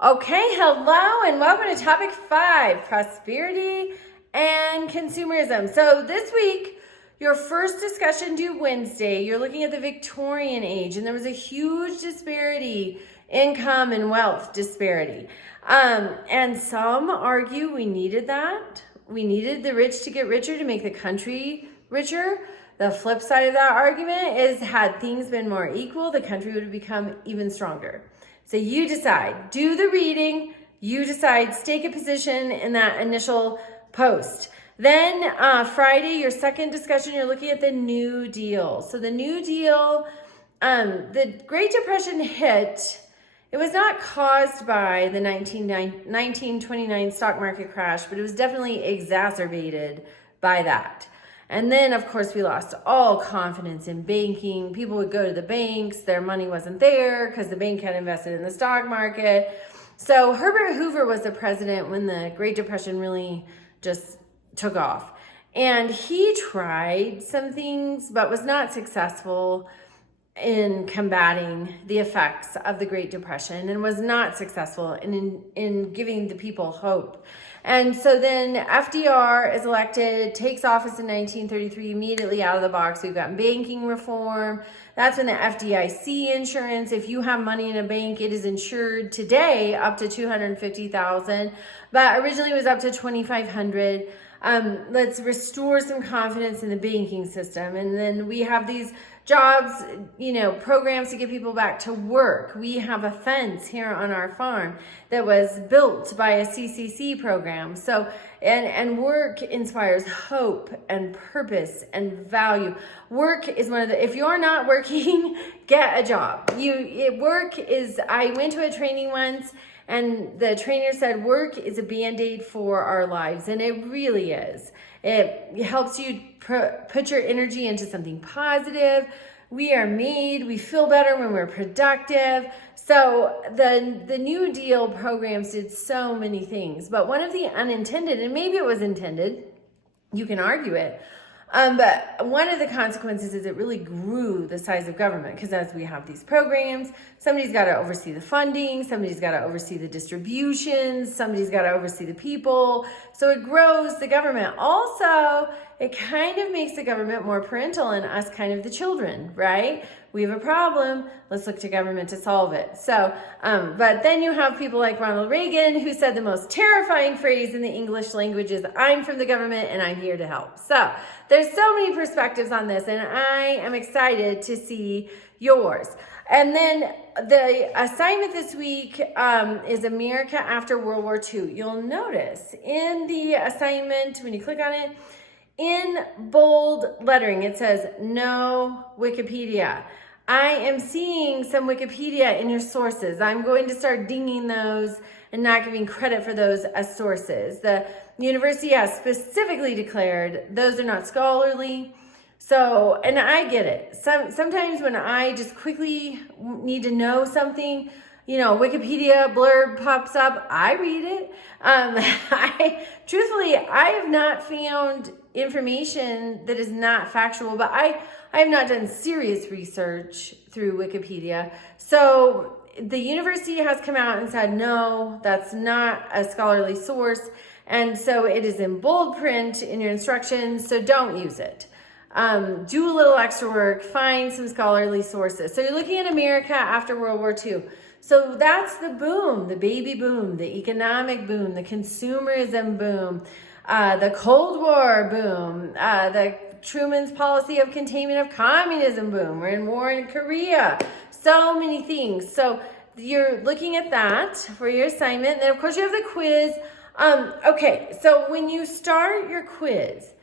Okay, hello and welcome to topic 5, prosperity and consumerism. So this week, your first discussion due Wednesday, you're looking at the Victorian age, and there was a huge disparity, income and wealth disparity. And some argue we needed that. We needed the rich to get richer to make the country richer. The flip side of that argument is had things been more equal, the country would have become even stronger. So you decide, do the reading, you decide, stake a position in that initial post. Then Friday, your second discussion, you're looking at the New Deal. So the New Deal, the Great Depression hit. It was not caused by the 1929 stock market crash, but it was definitely exacerbated by that. And then, of course, we lost all confidence in banking. People would go to the banks. Their money wasn't there because the bank had invested in the stock market. So Herbert Hoover was the president when the Great Depression really just took off. And he tried some things, but was not successful in combating the effects of the Great Depression and was not successful in giving the people hope. And so then FDR is elected, takes office in 1933, immediately out of the box. We've got banking reform. That's when the FDIC insurance, if you have money in a bank, it is insured today up to $250,000, but originally it was up to $2,500. Let's restore some confidence in the banking system. And then we have these jobs, programs to get people back to work. We have a fence here on our farm that was built by a CCC program. So, and work inspires hope and purpose and value. Work is one of the, if you're not working, get a job. I went to a training once, and the trainer said, work is a Band-Aid for our lives. And it really is. It helps you put your energy into something positive. We feel better when we're productive. So the New Deal programs did so many things. But one of the unintended, and maybe it was intended, you can argue it, but one of the consequences is it really grew the size of government, because as we have these programs, somebody's got to oversee the funding, somebody's got to oversee the distributions, somebody's got to oversee the people. So it grows the government. Also, it kind of makes the government more parental and us kind of the children, right? We have a problem, let's look to government to solve it. So, but then you have people like Ronald Reagan, who said the most terrifying phrase in the English language is, I'm from the government and I'm here to help. So there's so many perspectives on this, and I am excited to see yours. And then the assignment this week is America after World War II. You'll notice in the assignment, when you click on it, in bold lettering, it says no Wikipedia. I am seeing some Wikipedia in your sources. I'm going to start dinging those and not giving credit for those as sources. The university has specifically declared those are not scholarly. So, and I get it. Sometimes when I just quickly need to know something, Wikipedia blurb pops up, I read it. Truthfully, I have not found information that is not factual, but I have not done serious research through Wikipedia. So the university has come out and said, no, that's not a scholarly source. And so it is in bold print in your instructions, so don't use it. Do a little extra work, find some scholarly sources. So you're looking at America after World War II. So that's the boom, the baby boom, the economic boom, the consumerism boom, the Cold War boom, the Truman's policy of containment of communism boom. We're in war in Korea. So many things. So you're looking at that for your assignment. And then, of course, you have the quiz. Okay, so when you start your quiz,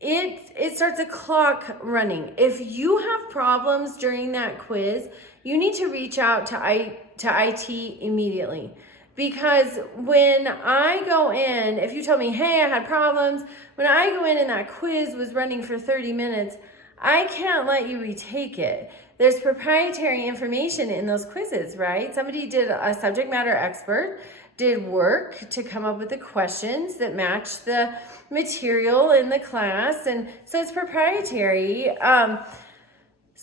it starts a clock running. If you have problems during that quiz, you need to reach out to IT immediately. Because when I go in, if you tell me, hey, I had problems, when I go in and that quiz was running for 30 minutes, I can't let you retake it. There's proprietary information in those quizzes, right? Somebody did, a subject matter expert did work to come up with the questions that match the material in the class. And so it's proprietary.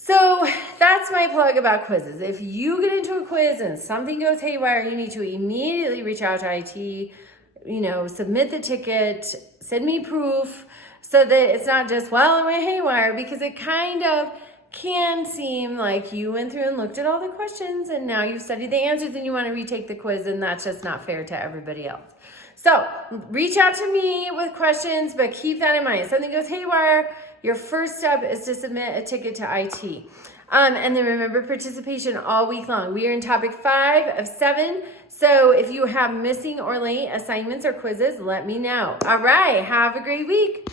So that's my plug about quizzes. If you get into a quiz and something goes haywire, you need to immediately reach out to IT, submit the ticket, send me proof so that it's not just, well, it went haywire, because it kind of can seem like you went through and looked at all the questions and now you've studied the answers and you want to retake the quiz, and that's just not fair to everybody else. So reach out to me with questions, but keep that in mind. If something goes haywire, your first step is to submit a ticket to IT. And then remember participation all week long. We are in topic 5 of 7. So if you have missing or late assignments or quizzes, let me know. All right, have a great week.